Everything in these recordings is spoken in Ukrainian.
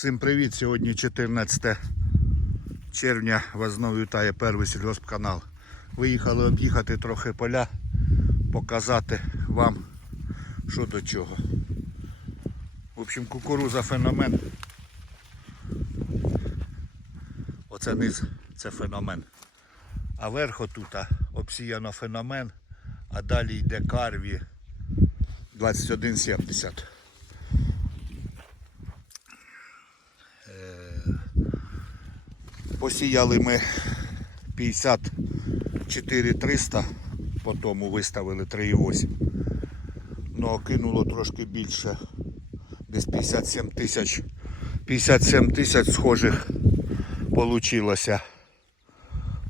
Всім привіт! Сьогодні 14 червня вас знову вітає перший сільгоспканал. Виїхали об'їхати трохи поля, показати вам, що до чого. В общем, кукуруза феномен. Оце низ, це феномен. А верх отута обсіяно феномен, а далі йде карві 2170. Посіяли ми 54 300, потім виставили 3,8. Ну, кинуло трошки більше, десь 57 тисяч. 57 тисяч схожих получилося.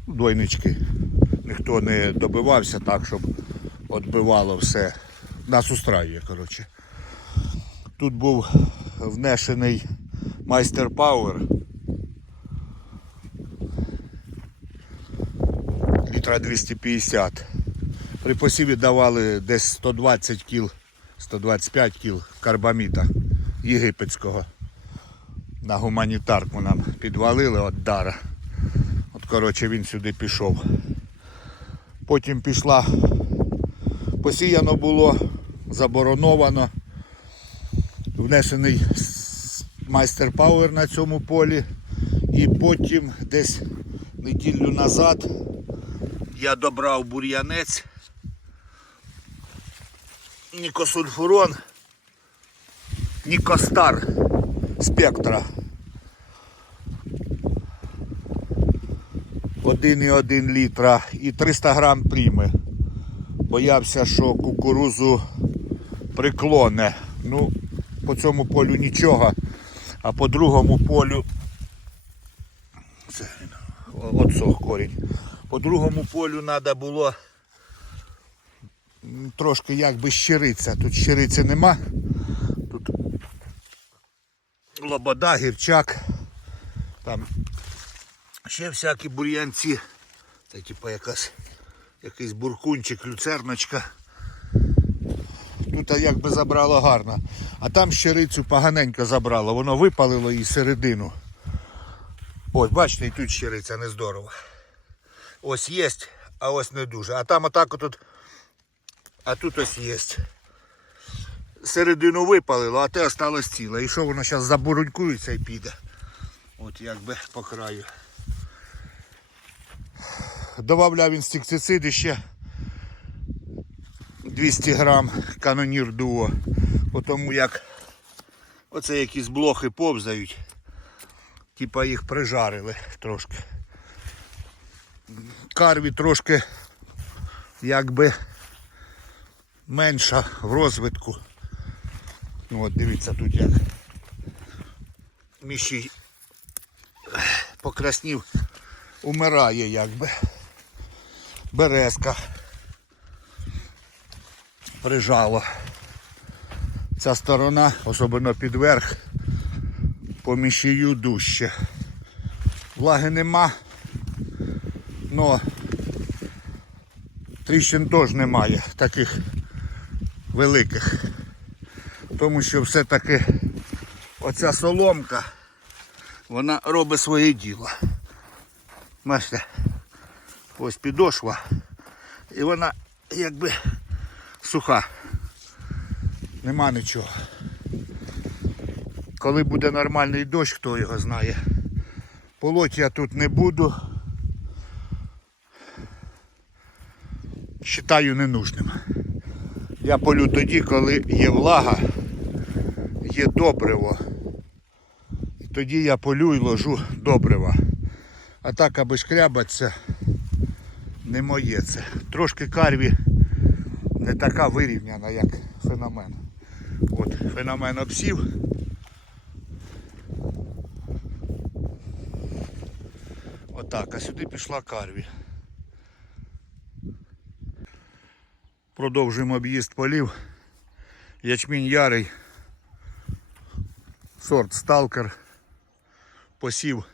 Двойнички. Ніхто не добивався так, щоб відбивало все. Нас устраює, коротше. Тут був внесений майстер Пауер. Літра 250. При посіві давали десь 120 кіл, 125 кіл карбаміта єгипетського. На гуманітарку нам підвалили від дара. От коротше він сюди пішов. Потім пішла, посіяно було, забороновано. Внесений майстер пауер на цьому полі. І потім десь неділю назад я добрав бур'янець, нікосульфурон, нікостар спектра. 1,1 літра і 300 грам пріми. Боявся, що кукурузу приклоне. Ну, по цьому полю нічого, а по другому полю це отсох корінь. По другому полю треба було трошки якби щириця. Тут щириці нема. Тут лобода, гірчак. Там ще всякі бур'янці. Це типу якась, якийсь буркунчик, люцерночка. Тут якби забрало гарно. А там щирицю поганенько забрало. Воно випалило її середину. Ось, бачите, і тут щириця не здорово. Ось є, а ось не дуже. А там отак отут, а тут ось є. Середину випалило, а те осталось ціле. І що воно зараз забурунькується і піде. От якби по краю. Добавляв інсектициди ще 200 грам канонір дуо. По тому як оце якісь блохи повзають. Типа їх прижарили трошки карві трошки якби менша в розвитку. Ну от дивіться тут як міші покраснів, умирає якби. Березка прижало. Ця сторона, особливо під верх, по мішію дужче. Влаги нема. Но тріщин теж немає таких великих. Тому що все-таки оця соломка, вона робить своє діло. Бачите, ось підошва. І вона якби суха. Нема нічого. Коли буде нормальний дощ, хто його знає. Полоть я тут не буду. Считаю ненужним. Я полю тоді, коли є влага, є добриво. І тоді я полю і ложу добрива. А так, аби шкрябатися, не моє це. Трошки карві не така вирівняна, як феномен. От, феномен обсів. Отак, а сюди пішла карві. Продовжуємо об'їзд полів. Ячмінь ярий. Сорт Сталкер. Посів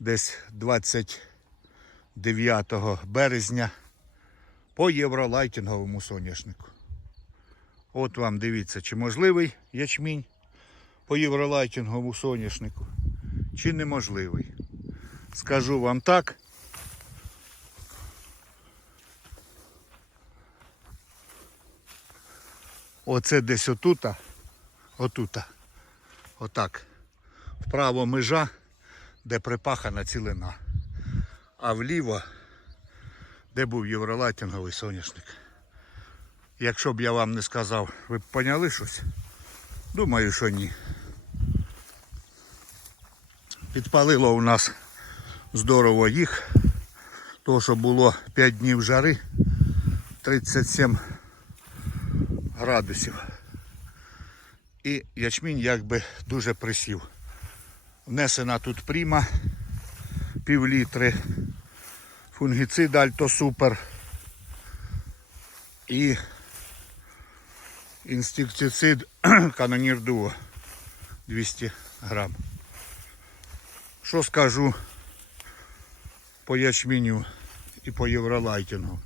десь 29 березня по євролайтинговому соняшнику. От вам дивіться, чи можливий ячмінь. по євролайтингову соняшнику чи неможливий. Скажу вам так. Оце десь отута, отута, отак. Вправо межа, де припахана цілина. А вліво, де був євролайтинговий соняшник. Якщо б я вам не сказав, ви б поняли щось? Думаю, що ні. Підпалило у нас здорово їх. То, що було 5 днів жари, 37 градусів. І ячмінь якби дуже присів. Внесена тут пріма пів літри, фунгіцид Альто Супер і інстинктицид Канонір Дуо 200 грам. Що скажу по ячменю і по євролайтингу?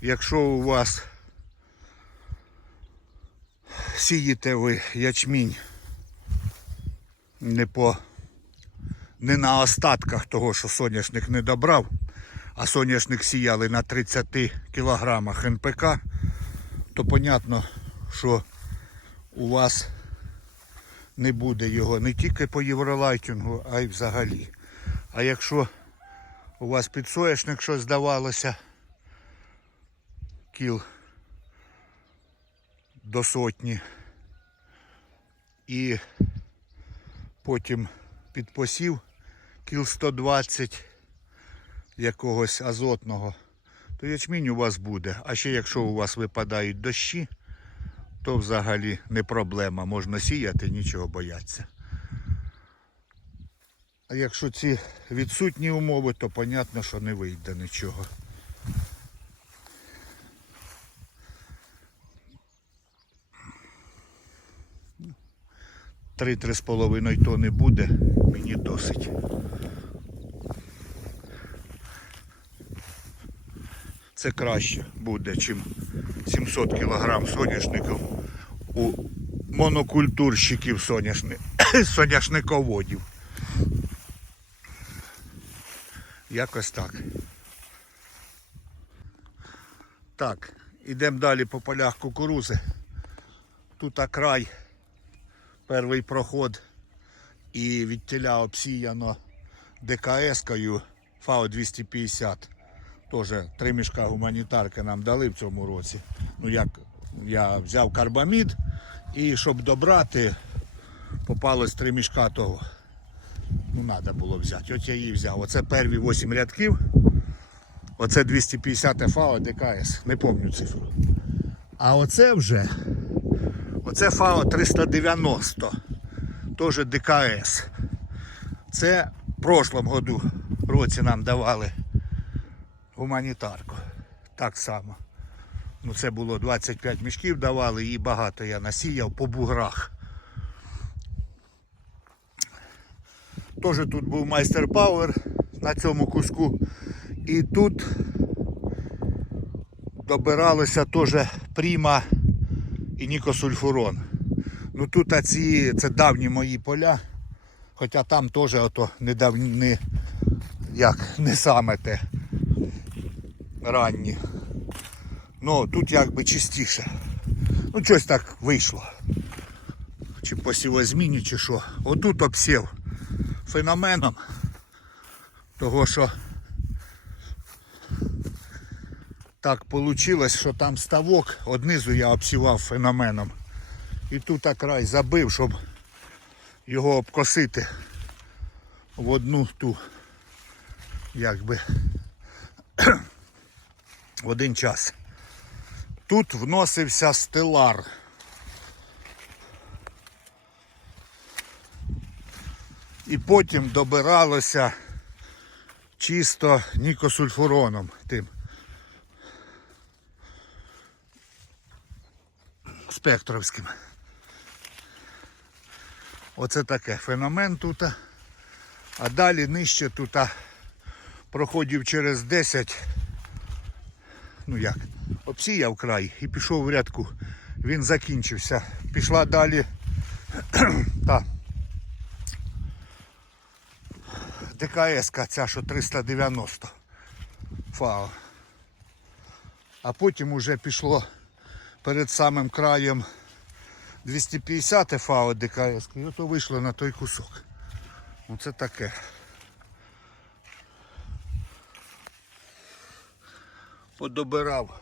Якщо у вас сієте ви ячмінь не по не на остатках того, що соняшник не добрав, а соняшник сіяли на 30 кілограмах НПК, то понятно, що у вас не буде його не тільки по євролайтингу, а й взагалі. А якщо у вас під соняшник щось здавалося, кіл до сотні, і потім під посів кіл 120 якогось азотного, то ячмінь у вас буде. А ще якщо у вас випадають дощі, то взагалі не проблема. Можна сіяти, нічого бояться. А якщо ці відсутні умови, то понятно, що не вийде нічого. Три-три з половиною тони буде, мені досить. Це краще буде, ніж 700 кг соняшників у монокультурщиків соняшни... соняшниководів. Якось так. Так, ідемо далі по полях кукурузи. Тут край, перший проход і від тіля обсіяно ДКС-кою ФАО 250. Теж три мішка гуманітарки нам дали в цьому році. Ну як я взяв карбамід і щоб добрати, попалось три мішка того. Ну, треба було взяти. От я її взяв. Оце перві 8 рядків. Оце 250 ФАО ДКС. Не пам'ятаю цифру. А оце вже оце ФАО 390. Теж ДКС. Це в прошлом году році нам давали гуманітарку. Так само. Ну це було 25 мішків давали і багато я насіяв по буграх. Теж тут був майстер Пауер на цьому куску. І тут добиралося теж пріма і нікосульфурон. Ну тут ці, це давні мої поля. Хоча там теж ото недавні, не, як, не саме те ранні. Ну тут якби чистіше. Ну щось так вийшло. Чи по сівозміні, чи що. Отут обсів феноменом того, що так вийшло, що там ставок, однизу я обсівав феноменом. І тут край забив, щоб його обкосити в одну ту, якби в один час. Тут вносився стелар. І потім добиралося чисто нікосульфуроном тим. Спектровським. Оце таке феномен тут. А далі нижче тут проходив через 10, ну як, обсіяв край і пішов в рядку. Він закінчився. Пішла далі та ДКС ця, що 390 ФАО. А потім уже пішло перед самим краєм 250 ФАО ДКС, і ото вийшло на той кусок. Оце таке. Подобирав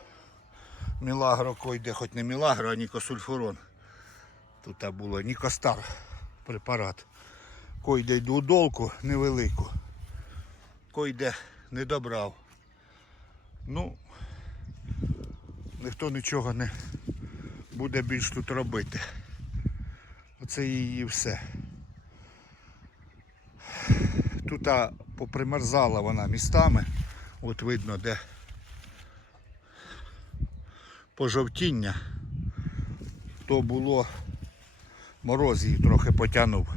Мілагро койде, хоч не Мілагро, а Нікосульфурон. Тут було Нікостар препарат. Койде йду долку невелику. Койде не добрав. Ну, ніхто нічого не буде більш тут робити. Оце її все. Тут попримерзала вона містами. От видно, де пожовтіння, то було мороз її трохи потягнув.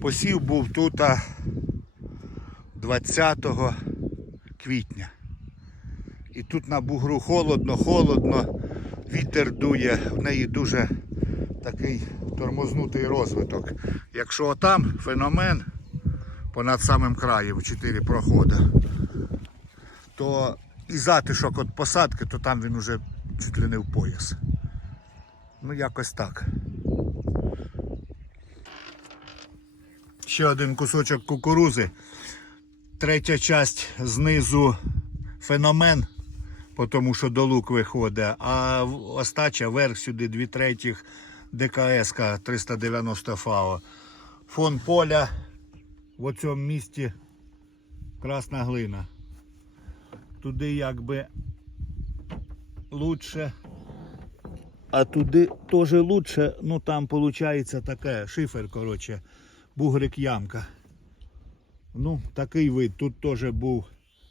Посів був тут 20 квітня. І тут на бугру холодно, холодно, вітер дує, в неї дуже такий тормознутий розвиток. Якщо там феномен понад самим краєм 4 проходи, то і затишок від посадки, то там він уже чуть ли не в пояс. Ну якось так. Ще один кусочок кукурузи. Третя часть знизу феномен, тому що до лук виходить, а остача верх сюди дві третіх ДКС 390 ФАО. Фон поля в цьому місці красна глина. Туди якби лучше. А туди теж лучше, ну там виходить таке шифер, коротше, бугрик ямка. Ну, такий вид. Тут теж був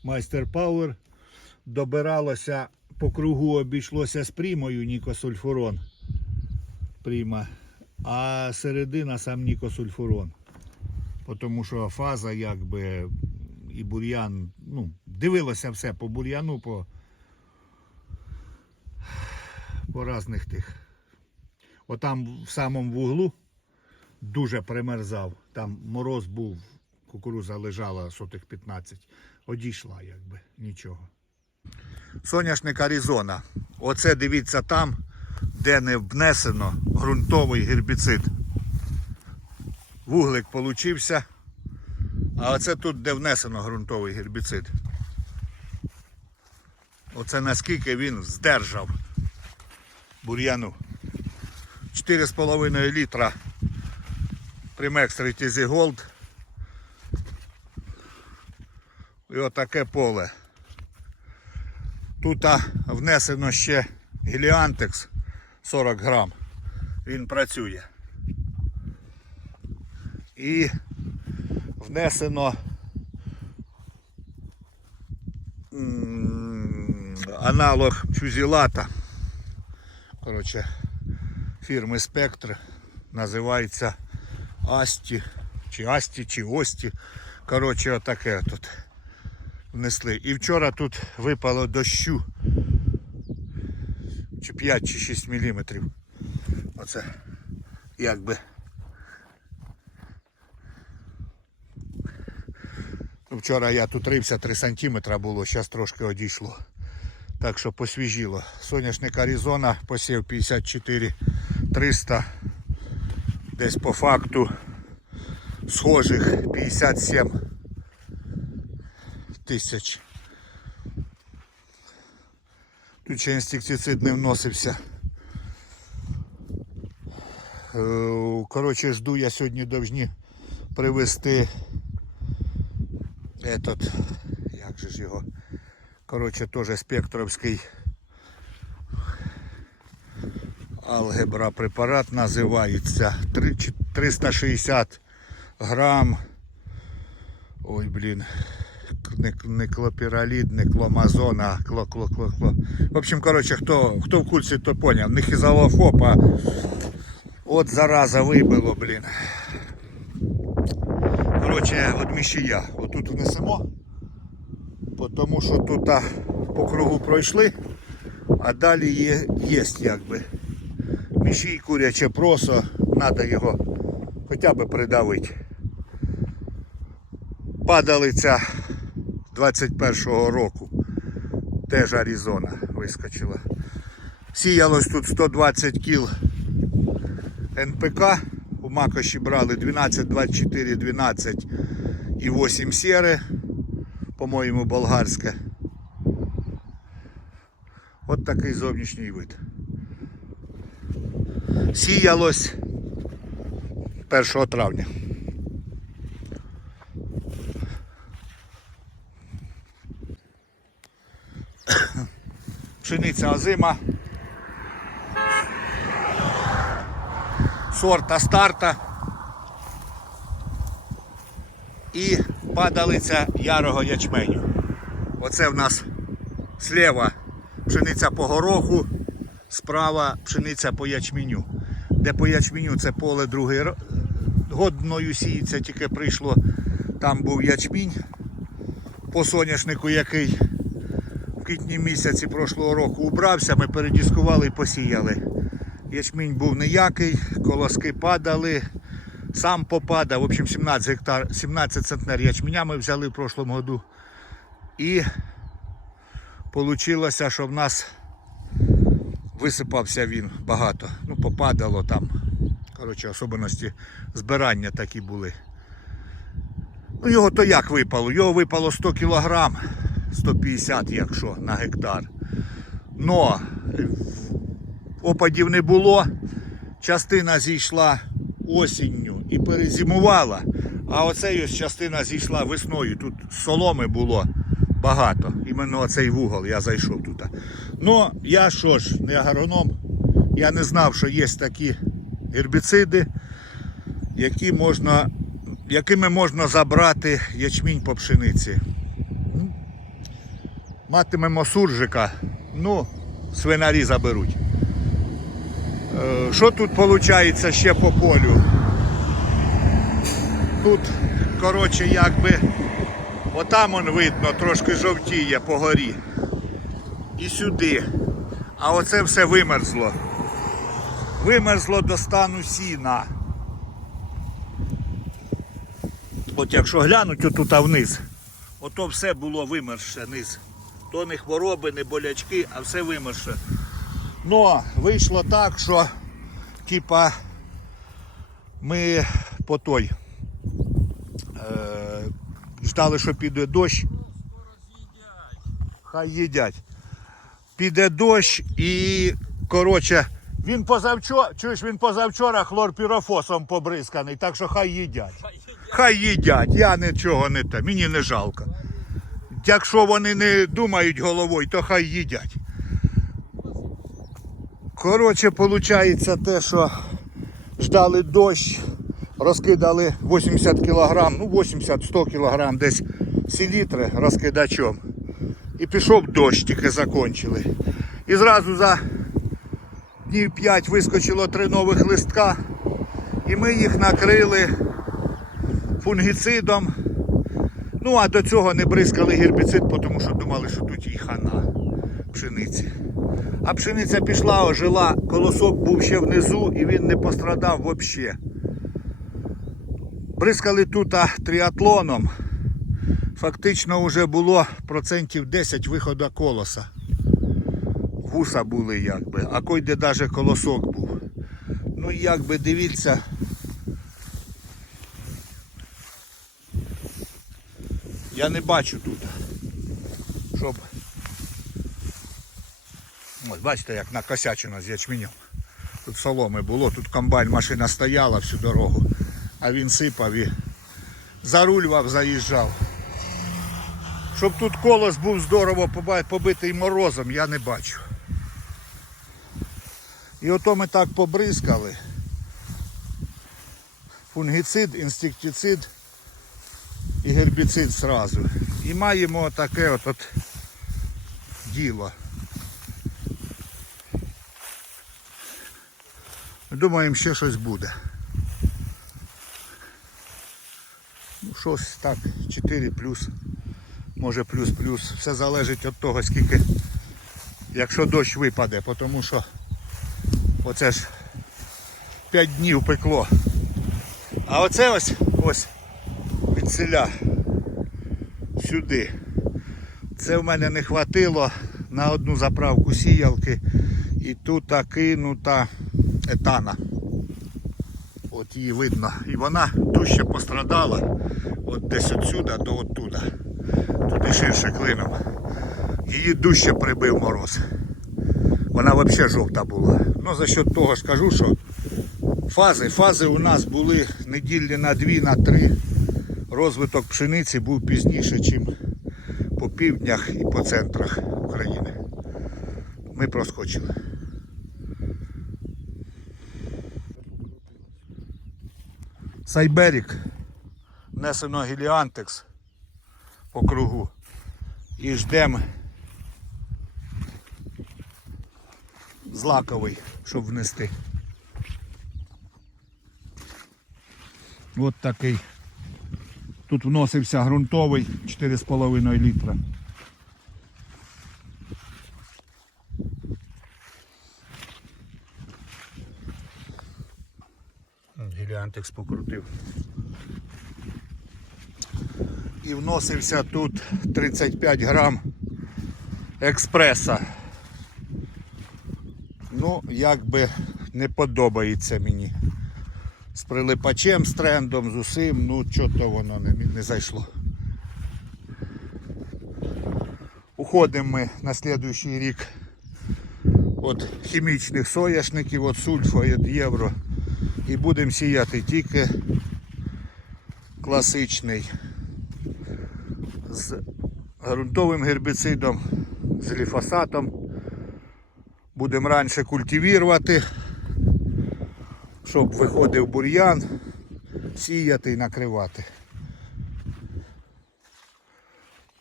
майстер Пауер. Добиралося по кругу обійшлося з прімою Нікосульфурон. Пріма. А середина сам Нікосульфурон. Тому що фаза якби і бур'ян, ну, дивилося все по бур'яну, по, по різних тих. Отам в самому вуглу дуже примерзав. Там мороз був, кукуруза лежала сотих 15. Одійшла якби, нічого. Соняшник Аризона. Оце дивіться там, де не внесено ґрунтовий гербіцид. Вуглик получився. А оце тут, де внесено ґрунтовий гербіцид. Оце наскільки він здержав бур'яну. 4,5 літра Primex Retizi Gold. І отаке поле. Тут внесено ще геліантекс 40 грам. Він працює. І внесено аналог фюзілата. Коротше, фірми Спектр називається Асті, чи Асті, чи Ості. Коротше, отаке тут внесли. І вчора тут випало дощу. Чи 5 чи 6 міліметрів. Оце якби. Ну, Вчора я тут рився 3 сантиметра було, зараз трошки одійшло. Так що посвіжіло. Соняшник Аризона посів 54 300. Десь по факту схожих 57 тисяч. Тут ще інсектицид не вносився. Е, Коротше, жду я сьогодні довжні привезти этот, як же ж його, коротше, теж спектровський алгебра препарат називається. 360 грам. Ой, блін. Не, не клопіралід, не кломазон, а кло, кло, кло, кло. В общем, коротше, хто, хто в курсі, то поняв. Не хізалофоп, а от зараза вибило, блін. Коротше, от міщія. Отут внесемо. Тому що тут а, по кругу пройшли, а далі є, є якби. Мішій куряче просо, треба його хоча б придавити. Падалиця 21-го року. Теж Аризона вискочила. Сіялось тут 120 кіл НПК. У Макоші брали 12, 24, 12 і 8 сіри, по-моєму, болгарське. От такий зовнішній вид. Сіялось 1 травня. Пшениця озима. Сорта старта. І падалиця ярого ячменю. Оце в нас зліва пшениця по гороху, справа пшениця по ячменю. Де по ячменю це поле другий ро- год мною сіється, тільки прийшло, там був ячмінь по соняшнику, який квітні місяці прошлого року убрався, ми передіскували і посіяли. Ячмінь був ніякий, колоски падали, сам попадав. В общем, 17 гектар, 17 центнер ячменя ми взяли в прошлому году. І вийшло, що в нас висипався він багато. Ну, попадало там. Коротше, особливості збирання такі були. Ну, його то як випало? Його випало 100 кілограм, 150, якщо на гектар. Но опадів не було. Частина зійшла осінню і перезимувала, а оцей частина зійшла весною. Тут соломи було багато. Іменно оцей вугол я зайшов тут. Ну, я що ж, не агроном, я не знав, що є такі гербіциди, які можна, якими можна забрати ячмінь по пшениці. Матимемо суржика, ну, свинарі заберуть. Е, Що тут виходить ще по полю? Тут, коротше, якби отам он видно, трошки жовтіє по горі. І сюди. А оце все вимерзло. Вимерзло до стану сіна. От якщо глянуть отут вниз, ото все було вимерше низ. То не хвороби, не болячки, а все вимерше. Ну, вийшло так, що типа ми по той е, ждали, що піде дощ. Хай їдять. Піде дощ і, коротше, він позавчора, чуєш, він позавчора хлорпірофосом побризканий, так що хай їдять. Хай їдять, я нічого не те, мені не жалко. Якщо вони не думають головою, то хай їдять. Коротше, виходить те, що ждали дощ, розкидали 80 кг, ну 80-100 кг десь селітри розкидачом. І пішов дощ, тільки закончили. І зразу за днів 5 вискочило три нових листка. І ми їх накрили фунгіцидом. Ну а до цього не бризкали гербіцид, тому що думали, що тут їй хана пшениці. А пшениця пішла, ожила, колосок був ще внизу і він не пострадав взагалі. Бризкали тут тріатлоном. Фактично вже було процентів 10 виходу колоса. Гуса були якби, а койде навіть колосок був. Ну якби дивіться. Я не бачу тут, щоб Ось бачите, як накосячено з ячменем. Тут соломи було, тут комбайн машина стояла всю дорогу, а він сипав і зарулював, заїжджав. Щоб тут колос був здорово побитий морозом, я не бачу. І ото ми так побризкали. Фунгіцид, інсектицид і гербіцид зразу. І маємо таке от, от діло. Думаємо, ще щось буде. Ну, щось так, 4 плюс, може плюс-плюс. Все залежить від того, скільки, якщо дощ випаде, тому що оце ж 5 днів пекло. А оце ось ось від сюди. Це в мене не хватило на одну заправку сіялки і тут кинута етана. От її видно. І вона дужче пострадала от десь отсюда до оттуда. Туди ширше клином. Її дужче прибив мороз. Вона взагалі жовта була. Ну за счет того ж кажу, що фази, фази у нас були неділі на дві, на три. Розвиток пшениці був пізніше, ніж по півднях і по центрах України. Ми проскочили. Сайберік. Несено гіліантекс по кругу. І ждемо злаковий, щоб внести. От такий. Тут вносився ґрунтовий 4,5 літра. Гіліантекс покрутив. І вносився тут 35 грам експреса. Ну, якби не подобається мені. З прилипачем, з трендом, з усім, ну чого-то воно не, не зайшло. Уходимо ми на слідуючий рік від хімічних соняшників, від сульфа, від євро. І будемо сіяти тільки класичний з ґрунтовим гербіцидом, з гліфосатом. Будемо раніше культивувати, щоб виходив бур'ян, сіяти і накривати.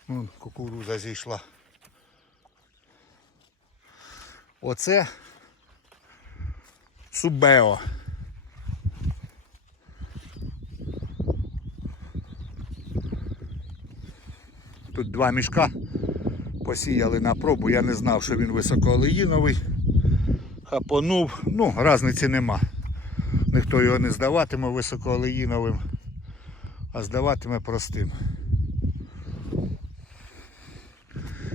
Вон кукуруза зійшла. Оце Субео. Тут два мішка посіяли на пробу. Я не знав, що він високоолеїновий. Хапонув, ну, різниці нема. Ніхто його не здаватиме високоолеїновим, а здаватиме простим.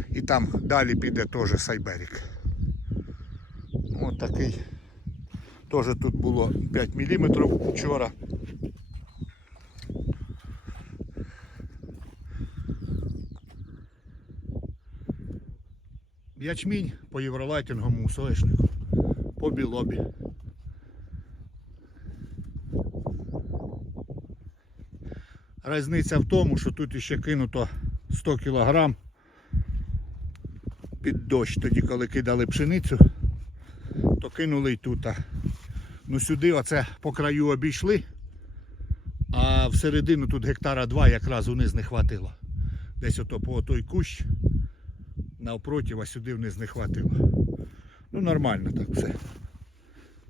І там далі піде теж сайберік. Ось такий. Теж тут було 5 мм вчора. Ячмінь по євролайтинговому соєшнику, по білобі. Різниця в тому, що тут іще кинуто 100 кг під дощ, тоді коли кидали пшеницю, то кинули й тут. Ну сюди оце по краю обійшли, а всередину тут гектара 2 якраз униз не хватило. Десь ото по той кущ навпроти, а сюди вниз не хватило. Ну нормально так все.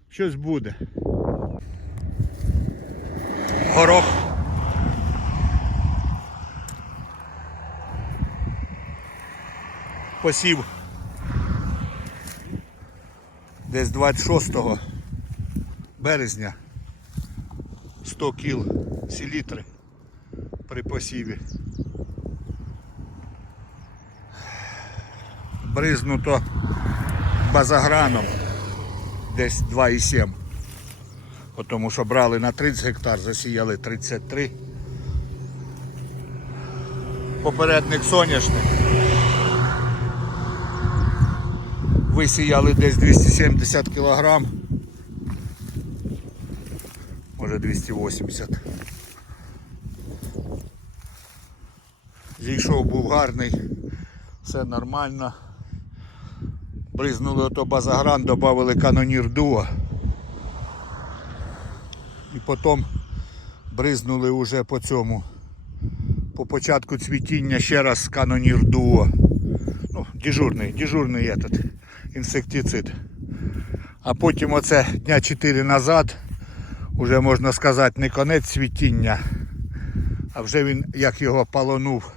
Щось буде. Горох. Посів десь 26 березня 100 кіл селітри при посіві. бризнуто базаграном десь 2,7. Тому що брали на 30 гектар, засіяли 33. Попередник соняшник. Висіяли десь 270 кілограм. Може 280. Зійшов був гарний, все нормально. Бризнули ото базагран, додали канонір дуо. І потім бризнули вже по цьому. По початку цвітіння ще раз канонір дуо. Ну, дежурний, дежурний этот, інсектицид. А потім оце дня 4 назад, вже можна сказати, не конець цвітіння, а вже він як його палонув,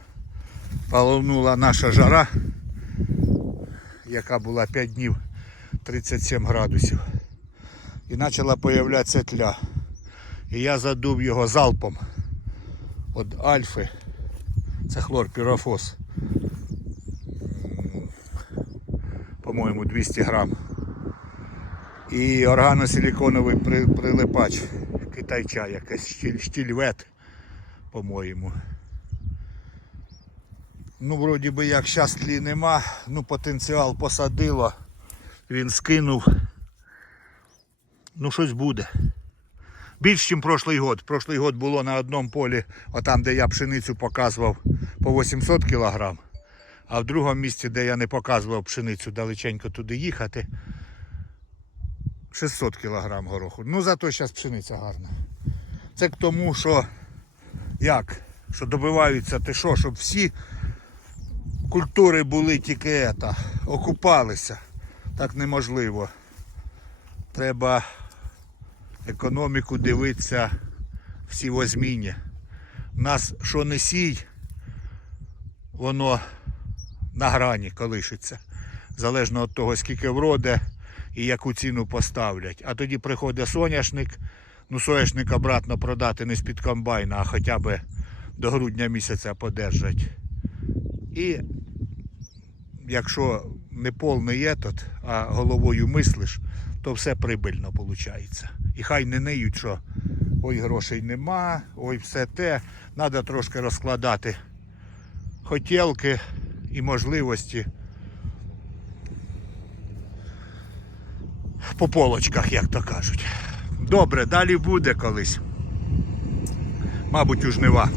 палонула наша жара яка була 5 днів 37 градусів. І почала появлятися тля. І я задув його залпом. От альфи. Це хлорпірофос. По-моєму, 200 грам. І органосиліконовий при- прилипач. Китайча якась штільвет, по-моєму. Ну, вроді би як зараз тлі нема, ну потенціал посадило, він скинув. Ну щось буде. Більш, ніж прошлий год. Прошлий год було на одному полі, отам, де я пшеницю показував, по 800 кг. А в другому місці, де я не показував пшеницю, далеченько туди їхати, 600 кг гороху. Ну зато зараз пшениця гарна. Це к тому, що як? Що добиваються ти що, щоб всі культури були тільки ета, окупалися. Так неможливо. Треба економіку дивитися всі возміння. У нас що не сій, воно на грані колишиться. Залежно від того, скільки вроде і яку ціну поставлять. А тоді приходить соняшник, ну соняшник обратно продати не з-під комбайна, а хоча б до грудня місяця подержать. І якщо не повний етот, а головою мислиш, то все прибильно виходить. І хай не ниють, що ой, грошей нема, ой, все те. Треба трошки розкладати хотілки і можливості по полочках, як то кажуть. Добре, далі буде колись. Мабуть, у жнива.